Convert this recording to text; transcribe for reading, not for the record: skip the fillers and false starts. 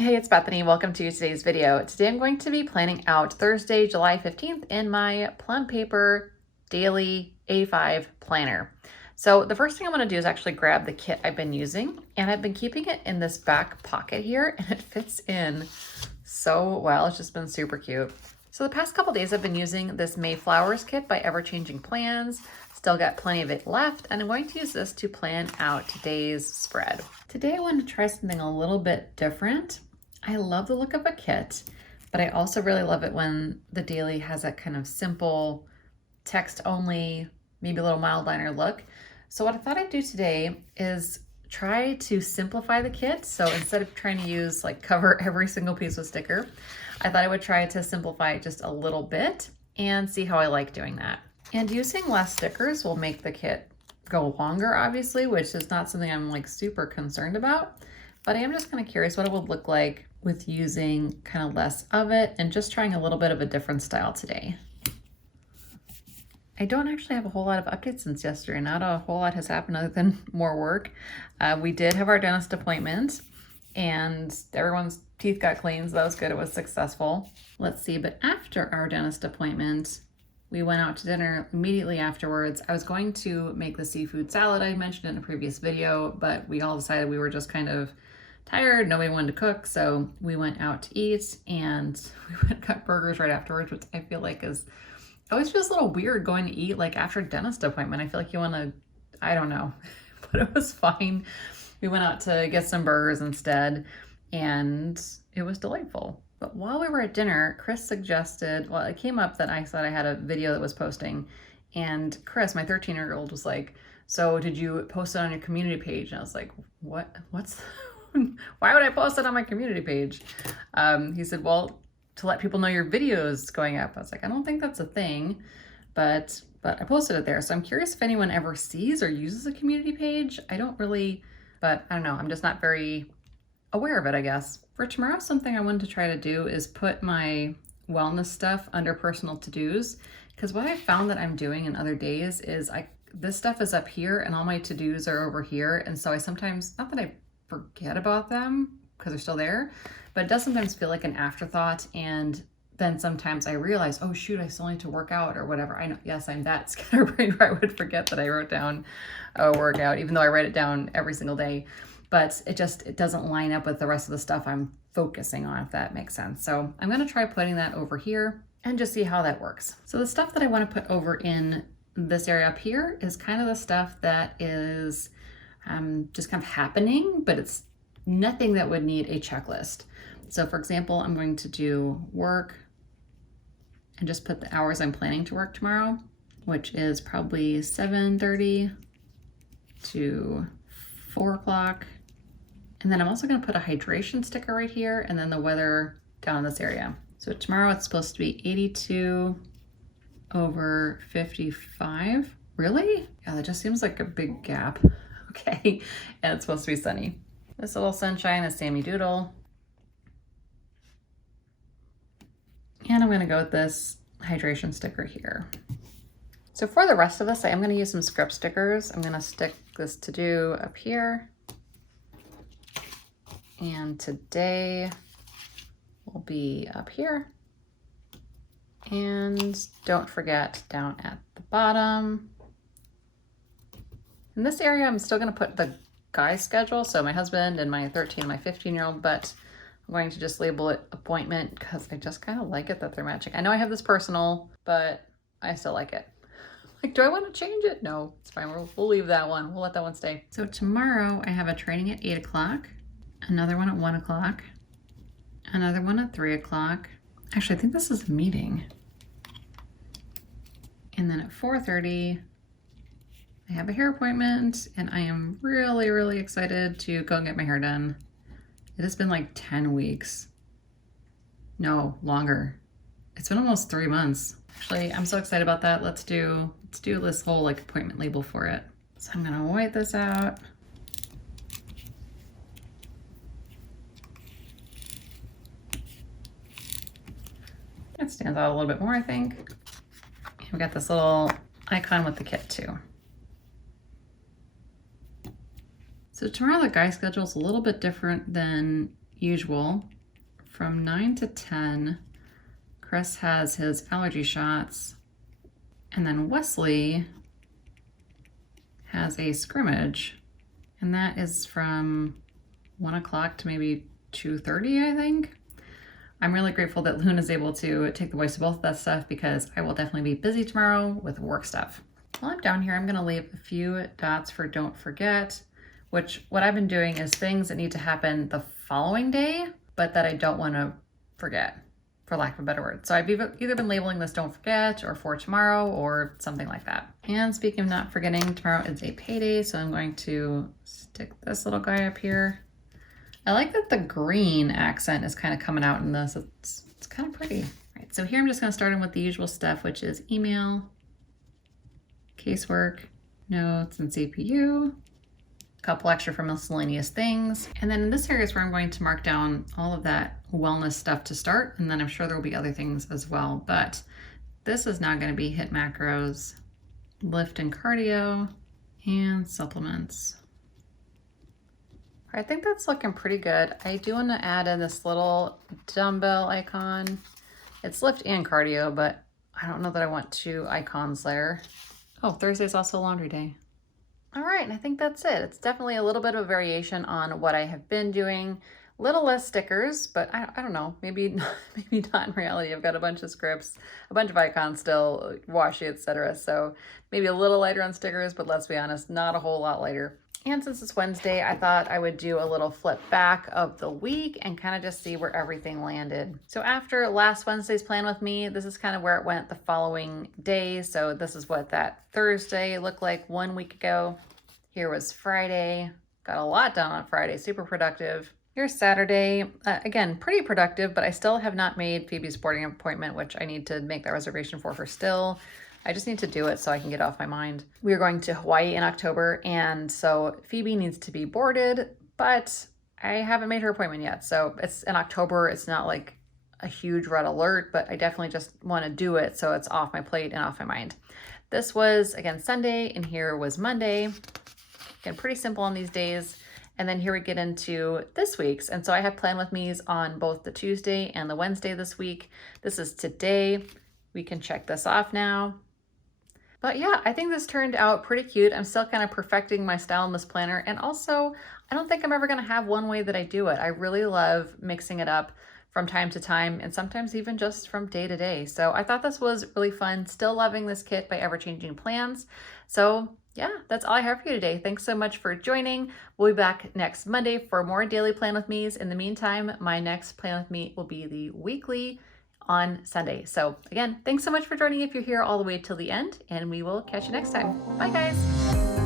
Hey, it's Bethany. Welcome to today's video. Today I'm going to be planning out Thursday, July 15th in my Plum paper daily A5 planner. So the first thing I'm going to do is actually grab the kit I've been using, and I've been keeping it in this back pocket here, and it fits in so well. It's just been super cute. So the past couple days I've been using this Mayflowers kit by EverChangingPlans. Still got plenty of it left, and I'm going to use this to plan out today's spread. Today I wanted to try something a little bit different. I love the look of a kit, but I also really love it when the daily has that kind of simple, text only, maybe a little mild liner look. So what I thought I'd do today is try to simplify the kit. So instead of trying to use cover every single piece with sticker, I thought I would try to simplify it just a little bit and see how I like doing that. And using less stickers will make the kit go longer, obviously, which is not something I'm super concerned about. But I am just kind of curious what it would look like with using kind of less of it and just trying a little bit of a different style today. I don't actually have a whole lot of updates since yesterday. Not a whole lot has happened other than more work. We did have our dentist appointment and everyone's teeth got cleaned, so that was good. It was successful. Let's see, but after our dentist appointment, we went out to dinner immediately afterwards. I was going to make the seafood salad I mentioned in a previous video, but we all decided we were just kind of tired. Nobody wanted to cook, so we went out to eat, and we went and got burgers right afterwards, which I feel like is always feels a little weird going to eat after a dentist appointment. I feel like you want to, I don't know, but it was fine. We went out to get some burgers instead, and it was delightful. But while we were at dinner, Chris suggested, well, it came up that I said I had a video that was posting, and Chris, my 13-year-old, was like, so did you post it on your community page? And I was like, what's why would I post it on my community page? He said, well, to let people know your video is going up. I was like, I don't think that's a thing, but I posted it there. So I'm curious if anyone ever sees or uses a community page. I don't really, but I don't know. I'm just not very aware of it, I guess. For tomorrow, something I wanted to try to do is put my wellness stuff under personal to-dos, because what I found that I'm doing in other days is this stuff is up here and all my to-dos are over here. And so I sometimes, not that I forget about them because they're still there, but it does sometimes feel like an afterthought. And then sometimes I realize, oh shoot, I still need to work out or whatever. I know, yes, I'm that scatterbrained where I would forget that I wrote down a workout, even though I write it down every single day. But it doesn't line up with the rest of the stuff I'm focusing on, if that makes sense. So I'm going to try putting that over here and just see how that works. So the stuff that I want to put over in this area up here is kind of the stuff that is just kind of happening, but it's nothing that would need a checklist. So for example, I'm going to do work and just put the hours I'm planning to work tomorrow, which is probably 7:30 to 4 o'clock. And then I'm also going to put a hydration sticker right here and then the weather down in this area. So tomorrow it's supposed to be 82 over 55. Really? Yeah, that just seems like a big gap. Okay, and it's supposed to be sunny. This little sunshine is Sammy Doodle. And I'm going to go with this hydration sticker here. So for the rest of this, I am going to use some script stickers. I'm going to stick this to do up here. And today will be up here. And don't forget down at the bottom. In this area, I'm still going to put the guy's schedule. So my husband and my 13 and my 15-year-old, but I'm going to just label it appointment because I just kind of like it that they're matching. I know I have this personal, but I still like it. Do I want to change it? No, it's fine. We'll leave that one. We'll let that one stay. So tomorrow I have a training at 8 o'clock, another one at 1 o'clock, another one at 3 o'clock. Actually, I think this is a meeting. And then at 4:30, I have a hair appointment, and I am really, really excited to go and get my hair done. It has been 10 weeks. No, longer. It's been almost 3 months. Actually, I'm so excited about that. Let's do this whole appointment label for it. So I'm gonna white this out. It stands out a little bit more, I think. And we got this little icon with the kit too. So tomorrow the guy schedule is a little bit different than usual, from 9 to 10, Chris has his allergy shots, and then Wesley has a scrimmage, and that is from 1 o'clock to maybe 2:30, I think. I'm really grateful that Loon is able to take the voice of both of that stuff because I will definitely be busy tomorrow with work stuff. While I'm down here, I'm gonna leave a few dots for don't forget, which what I've been doing is things that need to happen the following day, but that I don't wanna forget, for lack of a better word. So I've either been labeling this don't forget or for tomorrow or something like that. And speaking of not forgetting, tomorrow is a payday, so I'm going to stick this little guy up here. I like that the green accent is kind of coming out in this. It's kind of pretty. All right, so here I'm just going to start in with the usual stuff, which is email, casework, notes, and CPU. A couple extra for miscellaneous things. And then in this area is where I'm going to mark down all of that wellness stuff to start. And then I'm sure there will be other things as well. But this is now going to be hit macros, lift and cardio, and supplements. I think that's looking pretty good. I do want to add in this little dumbbell icon. It's lift and cardio, but I don't know that I want 2 icons there. Oh, Thursday's also laundry day. All right, and I think that's it. It's definitely a little bit of a variation on what I have been doing. Little less stickers, but I don't know, maybe not in reality. I've got a bunch of scripts, a bunch of icons still, washi, etc. So maybe a little lighter on stickers, but let's be honest, not a whole lot lighter. And since it's Wednesday, I thought I would do a little flip back of the week and kind of just see where everything landed. So after last Wednesday's plan with me, this is kind of where it went the following day. So this is what that Thursday looked like 1 week ago. Here was Friday. Got a lot done on Friday, super productive. Here's Saturday, again, pretty productive, but I still have not made Phoebe's boarding appointment, which I need to make that reservation for her still. I just need to do it so I can get off my mind. We are going to Hawaii in October, and so Phoebe needs to be boarded, but I haven't made her appointment yet. So it's in October. It's not like a huge red alert, but I definitely just want to do it so it's off my plate and off my mind. This was, again, Sunday, and here was Monday. Again, pretty simple on these days. And then here we get into this week's. And so I have plan with me's on both the Tuesday and the Wednesday this week. This is today. We can check this off now. But yeah, I think this turned out pretty cute. I'm still kind of perfecting my style in this planner. And also, I don't think I'm ever going to have one way that I do it. I really love mixing it up from time to time and sometimes even just from day to day. So I thought this was really fun. Still loving this kit by EverChangingPlans. So yeah, that's all I have for you today. Thanks so much for joining. We'll be back next Monday for more daily plan with me's. In the meantime, my next plan with me will be the weekly on Sunday. So again, thanks so much for joining if you're here all the way till the end, and we will catch you next time. Bye guys.